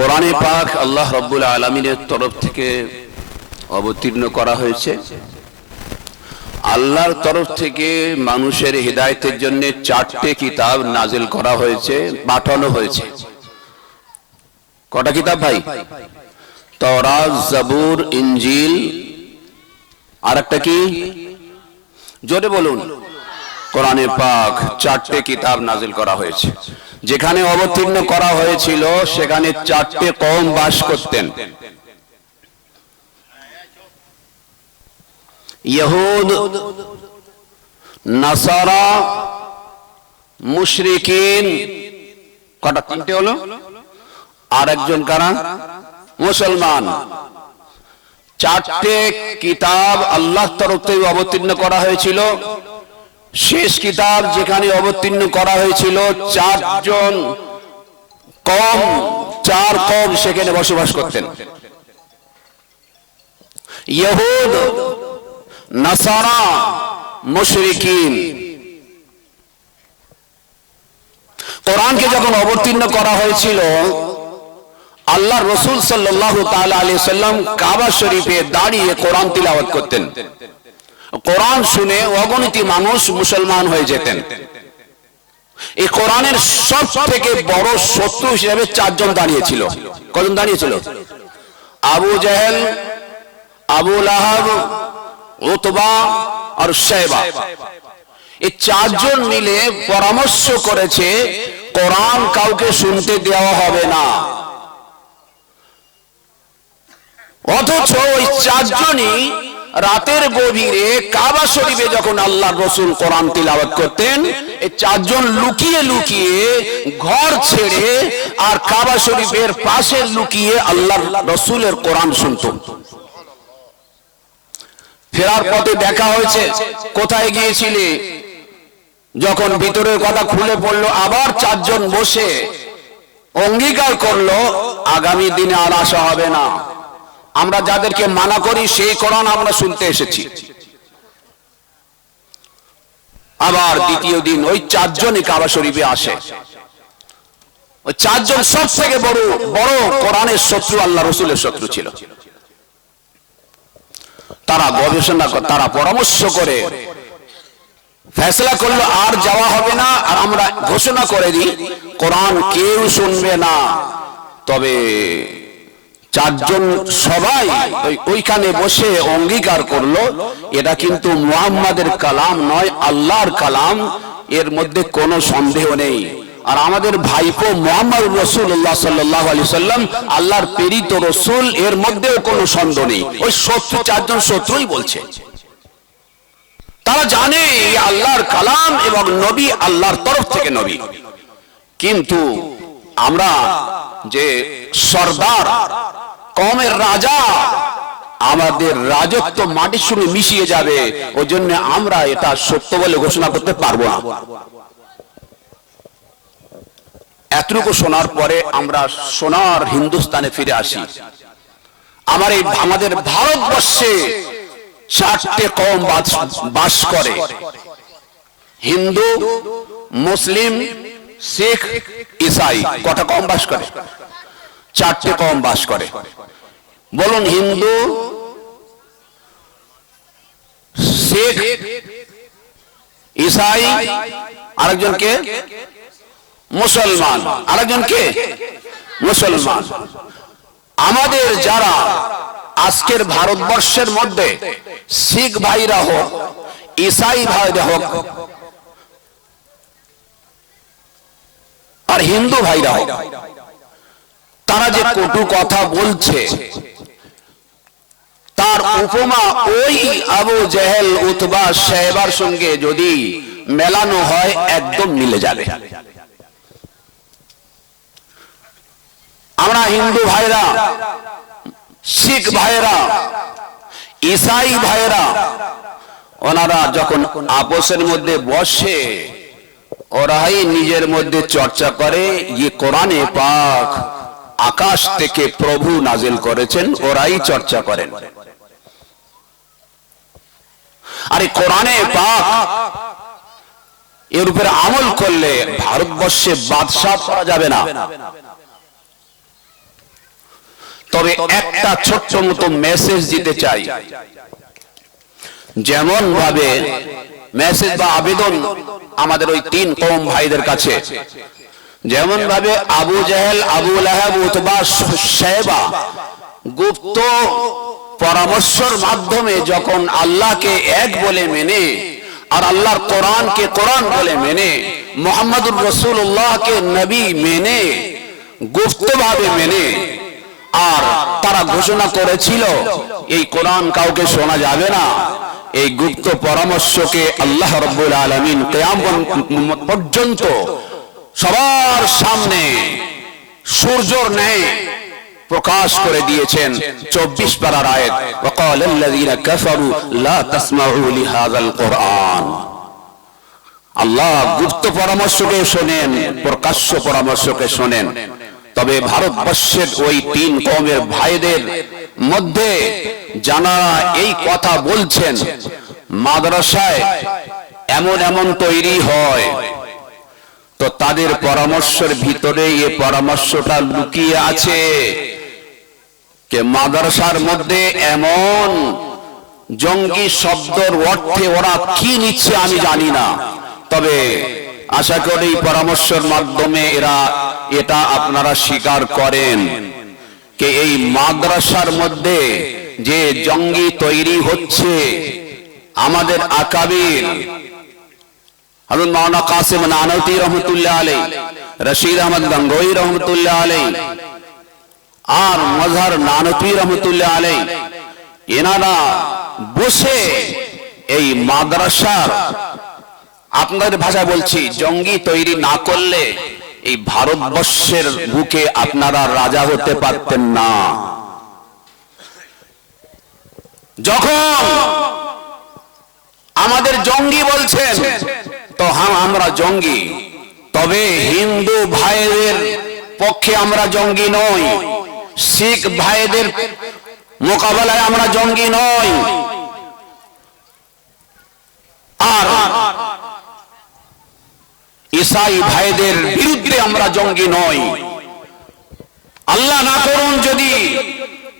কোরআনে পাক আল্লাহ রাব্বুল আলামিনের তরফ থেকে অবতীর্ণ করা হয়েছে। আল্লাহর তরফ থেকে মানুষের হিদায়াতের জন্য 4টে কিতাব নাজিল করা হয়েছে, পাঠানো হয়েছে। কটা কিতাব ভাই? তাওরাত, জাবুর, ইনজিল, আর একটা কি? জোরে বলুন। কোরআনে পাক 4টে কিতাব নাজিল করা হয়েছে। যেখানে অবতীর্ণ করা হয়েছিল সেখানে 4টে কওম বাস করতেন। ইহুদ, নাসারা, মুশরিকিন। কটা? 3টে হলো। আর একজন কারা? মুসলমান। 4টে কিতাব আল্লাহর তরফ থেকে অবতীর্ণ করা হয়েছিল। শেষ কিতাব যেখানে অবতীর্ণ করা হয়েছিল 4 কওম সেখানে বসবাস করতেন। ইহুদ, নাসারা, মুশরিকিন। কোরআনকে যখন অবতীর্ণ করা হয়েছিল, আল্লাহ রাসূল সাল্লাল্লাহু তাআলা আলাইহি সাল্লাম কাবা শরীফে দাঁড়িয়ে কোরআন তিলাওয়াত করতেন। কোরআন শুনে অগণিত মানুষ মুসলমান হয়ে যেতেন। এই কোরআনের সব থেকে বড় শত্রু হিসেবে 4 জন দাঁড়িয়েছিল। কজন দাঁড়িয়েছিল? আবু জেহেল, আবু লাহাব, উতবা আর শাইবা। এই 4 জন মিলে পরামর্শ করেছে কোরআন কাউকে শুনতে দেওয়া হবে না। অথচ ওই 4 জনই রাতের গভীরে কাবা শরীফে যখন আল্লাহর রাসূল কোরআন তিলাওয়াত করতেন, এই 4 জন লুকিয়ে লুকিয়ে ঘর ছেড়ে আর কাবা শরীফের পাশে লুকিয়ে আল্লাহর রাসূলের কোরআন শুনতেন। ফেরার পথে দেখা হয়েছে, কোথায় গিয়েছিলে? যখন ভিতরের কথা খুলে পড়লো, আবার 4 জন বসে অঙ্গীকার করলো আগামী দিনে আর আসা হবে না। আমরা যাদেরকে মানা করি সেই কোরআন আমরা শুনতে এসেছি। আবার দ্বিতীয় দিন ওই 4 জনই কাবা শরীফে আসে। ওই 4 জন সব থেকে বড় কোরআনের শত্রু, আল্লাহ রাসূলের শত্রু ছিল। তারা গবেষণা করে, তারা পরামর্শ করে ফয়সালা করলো আর যাওয়া হবে না, আর আমরা ঘোষণা করে দিই কোরআন কেউ শুনবে না। তবে 4 জন সবাই ওইখানে বসে অঙ্গীকার করলো এটা কিন্তু মুহাম্মাদের কালাম নয়, আল্লাহর কালাম, এর মধ্যে কোনো সন্দেহ নেই। আর আমাদের ভাইপো মুহাম্মদ রাসূলুল্লাহ সাল্লাল্লাহু আলাইহি সাল্লাম আল্লাহর প্রেরিত রাসূল, এর মধ্যেও কোনো সন্দেহ নেই। ওই 4 জন শত্রুই বলছে। তারা জানে আল্লাহর কালাম এবং নবী আল্লাহর তরফ থেকে নবী। কিন্তু আমরা যে সরদার, কওমের রাজা, আমাদের রাজত্ব মাটির সঙ্গে মিশিয়ে যাবে, ওই জন্য আমরা এটা সত্য বলে ঘোষণা করতে পারবো না। এতটুকু শোনার পরে আমরা সোনার হিন্দুস্তানে ফিরে আসি। আমাদের ভারতবর্ষে 4টে কওম বাস করে। হিন্দু, মুসলিম, শিখ, ঈসাই। কটা কওম বাস করে? 4টে কওম বাস করে। বলুন, হিন্দু, শিখ, ঈসাই, আরেকজন কে? মুসলমান। আরেকজন কে? মুসলমান। আমাদের যারা আজকের ভারতবর্ষের মধ্যে শিখ ভাইরা হোক, ঈসাই ভাইরা হোক, আর হিন্দু ভাইরা হোক, তারা যে কটু কথা বলছে তার উপমা ওই আবু জেহেল, উতবা, শাইবার সঙ্গে যদি মেলানো হয় একদম মিলে যাবে। আমরা হিন্দু ভাইরা, শিখ ভাইরা, ঈসাই ভাইরা, ওনারা যখন আপোষের মধ্যে বসে, ওরাই নিজের মধ্যে চর্চা করে যে কোরআনে পাক আকাশ থেকে প্রভু নাজিল করেছেন, ওরাই চর্চা করেন। আর এই কোরআনে পাক এর উপরে আমল করলে ভারতবর্ষে বাদশাহ করা যাবে না। তবে একটা ছোট্ট মতো মেসেজ দিতে চাই। যেমন ভাবে মেসেজ বা আবেদন আমাদের ওই তিন কওম ভাইদের কাছে, যেমন ভাবে আবু জেহেল, আবু লাহাব, উতবা, শায়বা গুপ্ত পরামর্শের মাধ্যমে যখন আল্লাহকে এক বলে মেনে আর আল্লাহর কোরআনকে কোরআন বলে মেনে, মুহাম্মদুর রাসূলুল্লাহকে নবী মেনে, গুপ্তভাবে মেনে, আর তারা ঘোষণা করেছিল এই কোরআন কাউকে শোনা যাবে না, এই গুপ্ত পরামর্শকে আল্লাহ রাব্বুল আলামিন কিয়ামত পর্যন্ত সবার সামনে সূর্যের ন্যায় প্রকাশ করে দিয়েছেন। 24 পারার আয়াত, ওয়াকাল আল্লাযীনা কাফারু লা তাসমাউ লিহাযাল কোরআন। আল্লাহ গুপ্ত পরামর্শকে শোনেন, প্রকাশ্য পরামর্শকে শোনেন। তবে ভারতবর্ষের ওই তিন কওমের ভাইদের মধ্যে যারা এই কথা বলছেন, মাদ্রাসায় এমন এমন তৈরি হয়, তো তাদের পরামর্শের ভিতরে এই পরামর্শটা লুকিয়ে আছে। কে মাদ্রাসার মধ্যে এমন জঙ্গি শব্দের অর্থে ওরা কি নিচ্ছে আমি জানি না, তবে আশা করি পরামর্শের মাধ্যমে এটা আপনারা স্বীকার করেন যে এই মাদ্রাসার মধ্যে যে জঙ্গি তৈরি হচ্ছে, আমাদের আকাবির হযরত মাওলানা কাসিম নানওতি রহমাতুল্লাহ আলাইহি, রশিদ আহমদ গঙ্গোই রহমাতুল্লাহ আলাইহি, আর মজহার নানওতি রহমাতুল্লাহ আলাইহি, এনারা বসে এই মাদ্রাসার, আপনাদের ভাষা বলছি, জঙ্গি তৈরি না করলে এই ভারতবর্ষের বুকে আপনারা রাজা হতে পারতেন না। যখন আমাদের জঙ্গি বলছেন, তো হ্যাঁ আমরা জঙ্গি, তবে হিন্দু ভাইদের পক্ষে আমরা জঙ্গি নই, শিখ ভাইদের মোকাবেলায় আমরা জঙ্গি নই, আর ঈসাই ভাইদের বিরুদ্ধে আমরা জঙ্গি নই। আল্লাহ না করুন যদি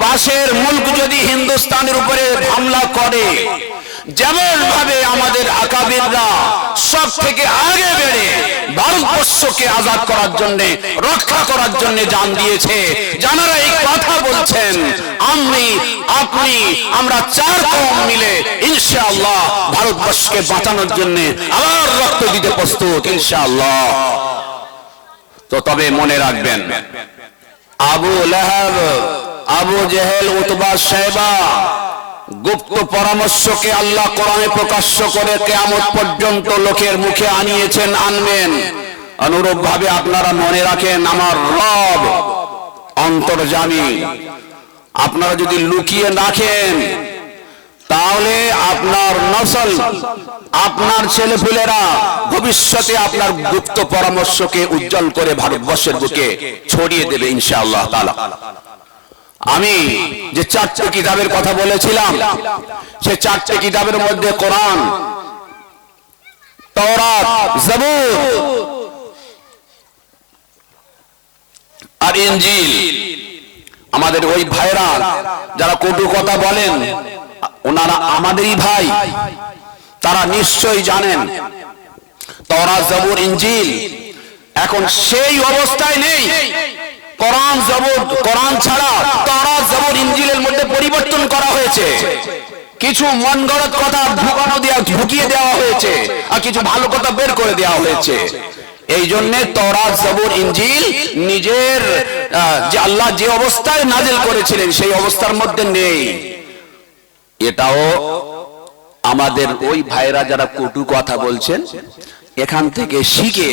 পাশের মুলক যদি হিন্দুস্তানের উপরে হামলা করে, যেমন ভাবে আমাদের আকাবিররা সব থেকে আগে বেড়ে ভারতবর্ষকে আজাদ করার জন্য, রক্ষা করার জন্য জান দিয়েছে, যারা এই কথা বলছেন, আপনি আমরা চার কওম মিলে ইনশাআল্লাহ ভারতবর্ষকে বাঁচানোর জন্য আবার রক্ত দিতে প্রস্তুত ইনশাআল্লাহ। তো তবে মনে রাখবেন, আবু লাহাব, আবু জেহেল, উতবা, শায়বা গুপ্ত পরামর্শকে আল্লাহ কোরআনে প্রকাশ্য করে কিয়ামত পর্যন্ত লোকের মুখে আনিয়েছেন, আনবেন। অনুরূপ ভাবে আপনারা মনে রাখেন, আমার রব অন্তর্যামী। আপনারা যদি লুকিয়ে রাখেন, তাহলে আপনার নসল, আপনার ছেলেপুলেরা ভবিষ্যতে আপনার গুপ্ত পরামর্শকে উজ্জ্বল করে ভারতবর্ষের বুকে ছড়িয়ে দেবে ইনশাআল্লাহ তাআলা। আমি যে চারটি কিতাবের কথা বলেছিলাম, সে চারটি কিতাবের মধ্যে কোরআন, তাওরাত, জবুর আর ইনজিল। আমাদের ওই ভাইরা যারা কটু কথা বলেন, ওনারা আমাদেরই ভাই, তারা নিশ্চয়ই জানেন তাওরাত, জবুর, ইনজিল এখন সেই অবস্থায় নেই। কোরআন, জবুর, কোরআন ছাড়া তাওরাত, জবুর, ইনজিলের মধ্যে পরিবর্তন করা হয়েছে। কিছু মনগড়ত কথা ঢুকিয়ে দেওয়া হয়েছে, আর কিছু ভালো কথা বের করে দেওয়া হয়েছে। এই জন্য তাওরাত, জবুর, ইনজিল নিজের যে আল্লাহ যে অবস্থায় নাজিল করেছিলেন সেই অবস্থার মধ্যে নেই। এটাও আমাদের ওই ভাইরা যারা কটু কথা বলছেন, এখান থেকে শিখে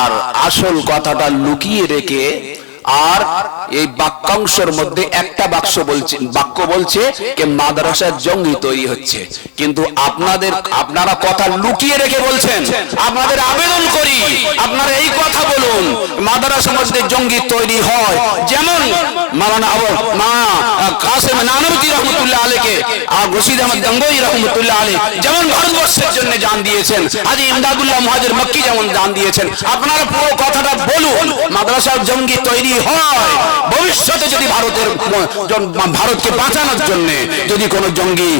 আর আসল কথাটা লুকিয়ে রেখে, আর এই বাক্যাংশের মধ্যে একটা বাক্য বলছে যে মাদ্রাসার জঙ্গি তৈরি হচ্ছে, কিন্তু আপনারা কথা লুকিয়ে রেখে বলছেন। আপনাদের আবেদন করি, আপনারা এই কথা বলুন, মাদ্রাসার মধ্যে জঙ্গি তৈরি হয়, যেমন মাওলানা কাসিম নানওতি রহমাতুল্লাহ আলাইহি আর রশিদ আহমদ গঙ্গোই রহমাতুল্লাহ আলাইহি যেমন ভারতবর্ষের জন্য জান দিয়েছেন, হাজী ইমদাদুল্লাহ মুহাজির মক্কি যেমন জান দিয়েছেন। আপনারা পুরো কথাটা বলুন, মাদ্রাসার জঙ্গি তৈরি হয়, ভবিষ্যতে যদি ভারতকে বাঁচানোর জন্য যদি কোনো জঙ্গি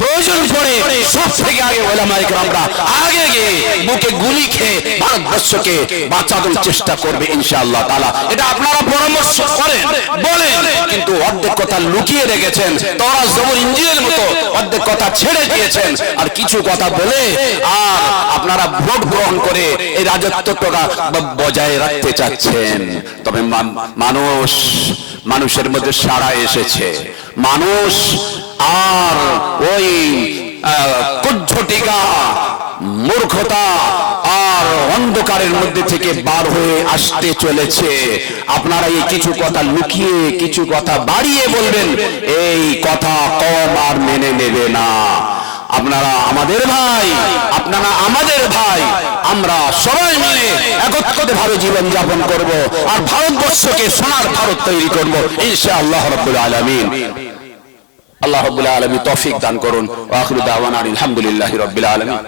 প্রয়োজন পড়ে সব থেকে আগে ওলামায়ে কেরামরা আগে গিয়ে বুকে গুলি খেয়ে ভারতবর্ষকে বাঁচানোর চেষ্টা করবে ইনশাআল্লাহ তাআলা। এটা আপনারা পরামর্শ করেন বলেন, কিন্তু অর্ধেক কথা লুকিয়ে রেখেছেন, তাওরাত জবুর ইনজিলের মতো অর্ধেক কথা ছেড়ে দিয়েছেন, আর কিছু কথা বলে আর আপনারা ভোট গ্রহণ করে এই রাজত্বটা বজায় রাখতে চাচ্ছেন। তবে মানুষের মধ্যে সাড়া এসেছে, মানুষ আর ওই কুজ্ঝটিকা মূর্খতা আর অন্ধকারের মধ্যে থেকে বার হয়ে আসতে চলেছে। আপনারা এই কিছু কথা লুকিয়ে কিছু কথা বাড়িয়ে বলবেন, এই কথা কম আর মেনে নেবে না। আপনারা আমাদের ভাই, আপনারা আমাদের ভাই, আমরা সবাই মিলে একত্রিতভাবে জীবন যাপন করব আর ভারতবর্ষকে সোনার ভারত তৈরি করব ইনশাআল্লাহ রাব্বুল আলামিন। আল্লাহ রাব্বুল আলামিন তৌফিক দান করুন। ওয়া আখিরু দাওয়ানা আলহামদুলিল্লাহি রাব্বিল আলামিন।